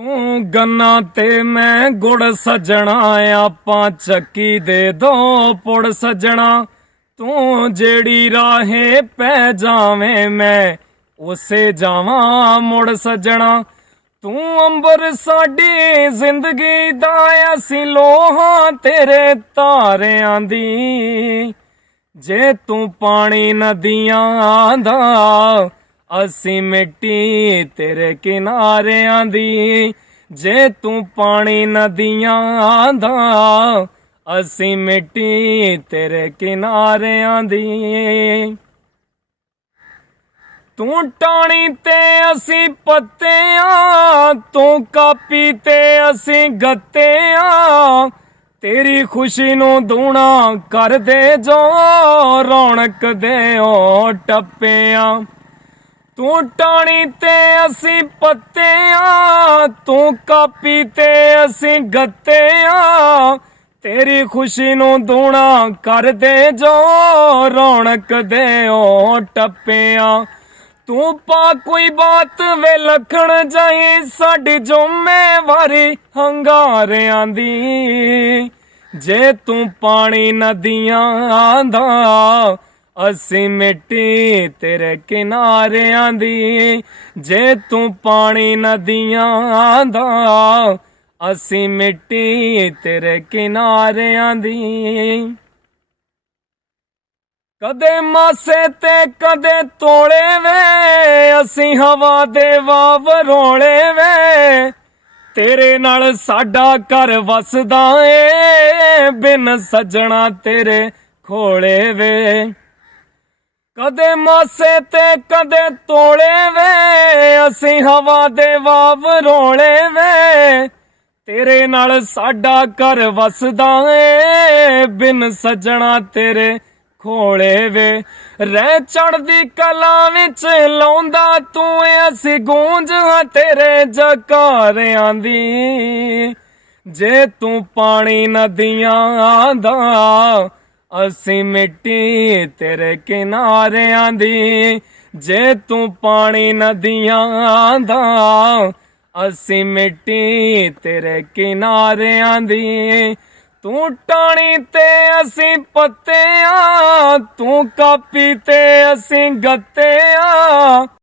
ਤੂੰ ਗੰਨਾ ਤੇ मैं गुड़ सजना आपां ਚੱਕੀ दे दो पुड़ सजना तू जेड़ी राहे पै जावें मैं उसे जावां मुड़ सजना तू अंबर साडी जिंदगी दा असीं लोहां तेरे तारियां दी जे तू पानी नदियां दा असी मिट्टी तेरे किनारियां दी जे तू पानी नदियां दा असी मिट्टी तेरे किनारियां दी तू टाणी ते असी पत्ते तू कापी ते असी गत्ते तेरी खुशी नू दूना कर दे जो रौनक दे ओ टप्पियां तू टाणी ते असी पत्ते तू कापी ते असी गत्ते तेरी खुशी नू दूना कर दे जो रौनक दे ओ टप्पियां तू पा कोई बात वे लखण जाही साडी जुम्मेवारी हंगारियां दी जे तू पानी नदियां दा असी मिट्टी तेरे किनारियां दी जे तू पानी नदियां दा असी मिट्टी तेरे किनारियां दी कदे मासे ते कदे तोड़े वे असी हवा दे वावरोले वे तेरे नाल साडा घर वसदा ए बिन सजना तेरे खोले वे कदे मासे ते कदे तोड़े वे असी हवा दे वावरोले वे तेरे नाल साडा घर वसदा ए बिन सजना तेरे खोले वे रह चढ़दी कला विच लाउंदा तू असी गूंज हां तेरे जकारियां दी जे तू पानी नदियां दा असी मिट्टी तेरे किनारियां दी जे तू पानी नदियां दा असी मिट्टी तेरे किनारियां दी तू टाणी ते असी पत्ते तू कापी ते असी गत्ते